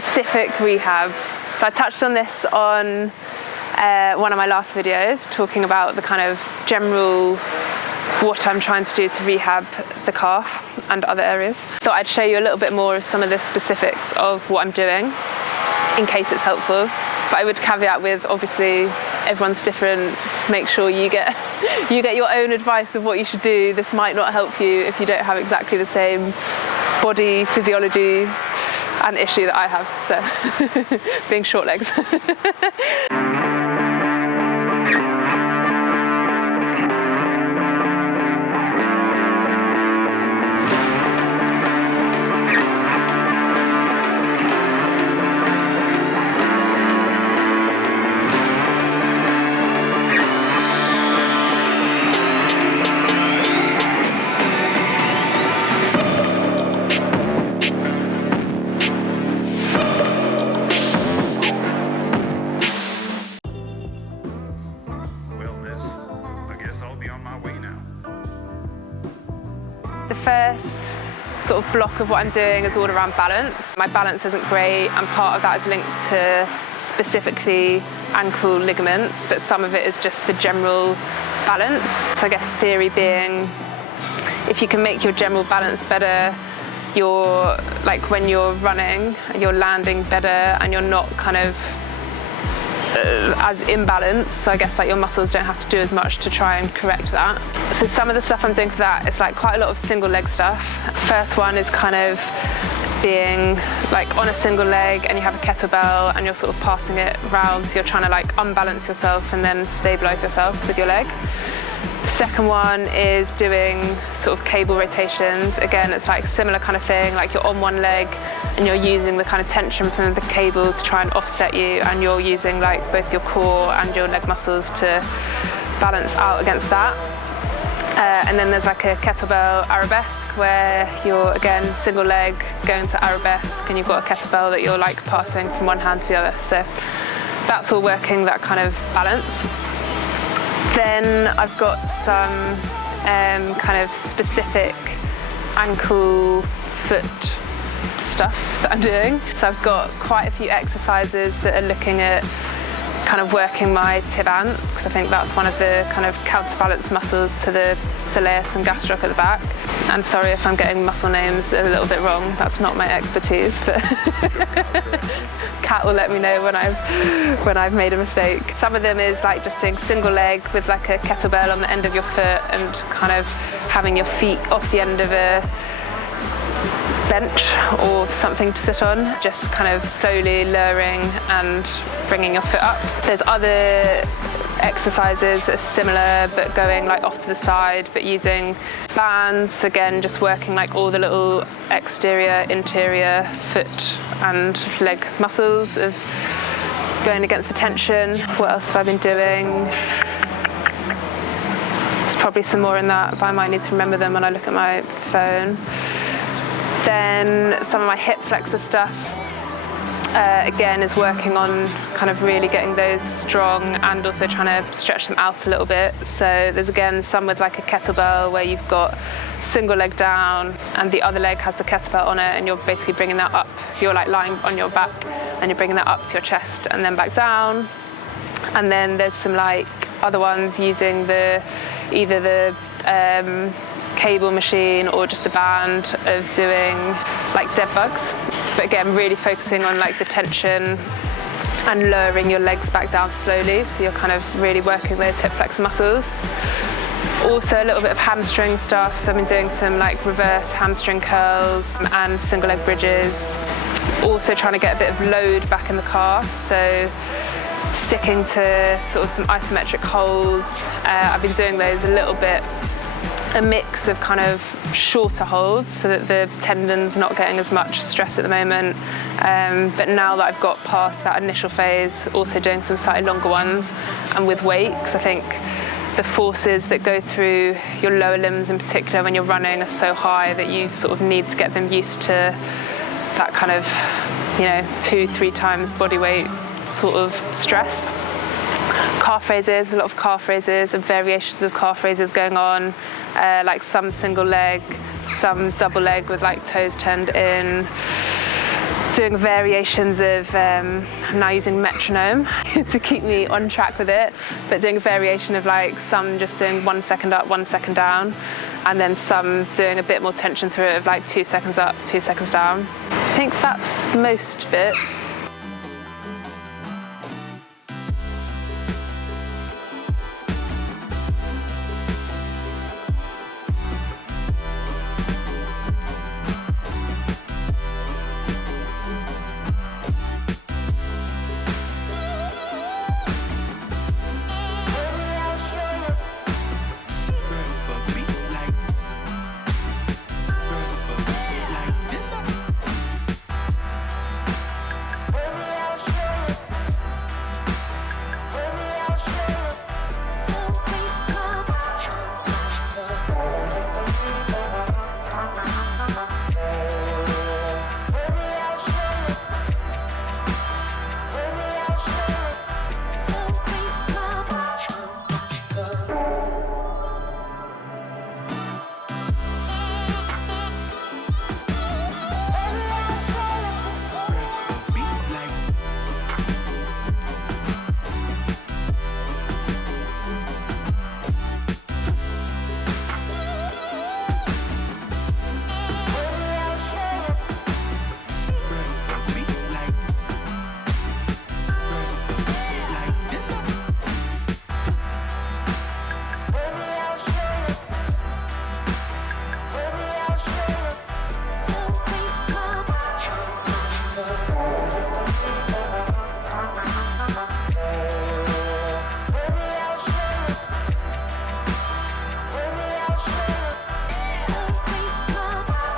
specific rehab. So I touched on this on one of my last videos, talking about the kind of general what I'm trying to do to rehab the calf and other areas. Thought I'd show you a little bit more of some of the specifics of what I'm doing in case it's helpful. But I would caveat with, obviously, everyone's different. Make sure you get your own advice of what you should do. This might not help you if you don't have exactly the same body physiology and issue that I have, so being short legs. The first sort of block of what I'm doing is all around balance. My balance isn't great, and part of that is linked to specifically ankle ligaments, but some of it is just the general balance. So I guess theory being, if you can make your general balance better, you're, like when you're running, you're landing better and you're not kind of as imbalanced, so I guess like your muscles don't have to do as much to try and correct that. So some of the stuff I'm doing for that is like quite a lot of single leg stuff. First one is kind of being like on a single leg and you have a kettlebell and you're sort of passing it round, so you're trying to like unbalance yourself and then stabilize yourself with your leg. The second one is doing sort of cable rotations. Again, it's like similar kind of thing, like you're on one leg and you're using the kind of tension from the cable to try and offset you, and you're using like both your core and your leg muscles to balance out against that. And then there's like a kettlebell arabesque where you're again single leg going to arabesque and you've got a kettlebell that you're like passing from one hand to the other. So that's all working that kind of balance. Then I've got some kind of specific ankle, foot stuff that I'm doing. So I've got quite a few exercises that are looking at kind of working my tibant, because I think that's one of the kind of counterbalance muscles to the soleus and gastroc at the back. I'm sorry if I'm getting muscle names a little bit wrong, that's not my expertise, but Kat will let me know when I've made a mistake. Some of them is like just doing single leg with like a kettlebell on the end of your foot and kind of having your feet off the end of a bench or something to sit on, just kind of slowly lowering and bringing your foot up. There's other exercises that are similar but going like off to the side, but using bands, again just working like all the little exterior, interior foot and leg muscles of going against the tension. What else have I been doing? There's probably some more in that, but I might need to remember them when I look at my phone. Then some of my hip flexor stuff, again, is working on kind of really getting those strong and also trying to stretch them out a little bit. So there's again some with like a kettlebell where you've got single leg down and the other leg has the kettlebell on it, and you're basically bringing that up. You're like lying on your back and you're bringing that up to your chest and then back down. And then there's some like other ones using either the cable machine or just a band of doing like dead bugs, but again really focusing on like the tension and lowering your legs back down slowly, so you're kind of really working those hip flexor muscles. Also a little bit of hamstring stuff, so I've been doing some like reverse hamstring curls and single leg bridges. Also trying to get a bit of load back in the calf, so sticking to sort of some isometric holds. I've been doing those a little bit, a mix of kind of shorter holds so that the tendon's not getting as much stress at the moment. But now that I've got past that initial phase, also doing some slightly longer ones and with weight, because I think the forces that go through your lower limbs in particular when you're running are so high that you sort of need to get them used to that kind of, 2-3 times body weight sort of stress. Calf raises, a lot of calf raises and variations of calf raises going on, like some single leg, some double leg with like toes turned in, doing variations of, I'm now using metronome to keep me on track with it, but doing a variation of like some just doing 1 second up, 1 second down, and then some doing a bit more tension through it of like 2 seconds up, 2 seconds down. I think that's most bits.